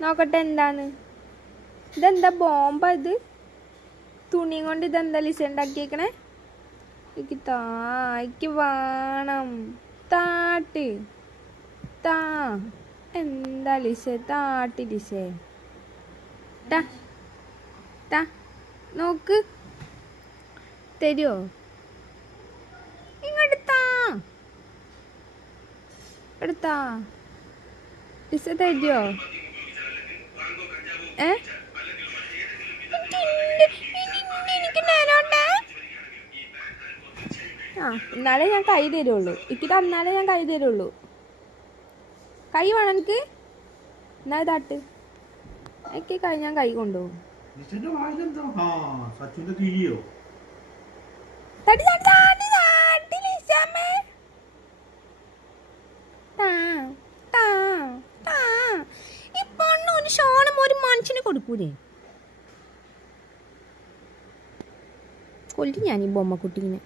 നോക്കട്ടെ എന്താന്ന്. ഇതെന്താ ബോംബ ഇത്? തുണി കൊണ്ട് ഇതെന്താ ലിസ ഉണ്ടാക്കിയേക്കണേ? എനിക്ക് വേണം. താട്ട് താ. എന്താ ലിസേ താട്ടി ലിസേ. ടാ ടാ നോക്ക് തരുമോ? ഇങ്ങോട്ട് താ. എടുത്താ ലിസ തരുമോ? എനിക്ക് നേരോണ്ടേ. എന്നാലേ ഞാൻ കൈ തരുള്ളൂ. എനിക്ക് തന്നാലേ ഞാൻ കൈ തരുള്ളൂ. കൈ വേണം എനിക്ക്. എന്നാ താട്ട്. എനിക്ക് കൈ ഞാൻ കൈ കൊണ്ടുപോകും. ഒരു ഷോണം ഒരു മനുഷ്യന് കൊടുക്കൂലേ? കൊല്ലി ഞാൻ ഈ ബൊമ്മക്കുട്ടീനെ.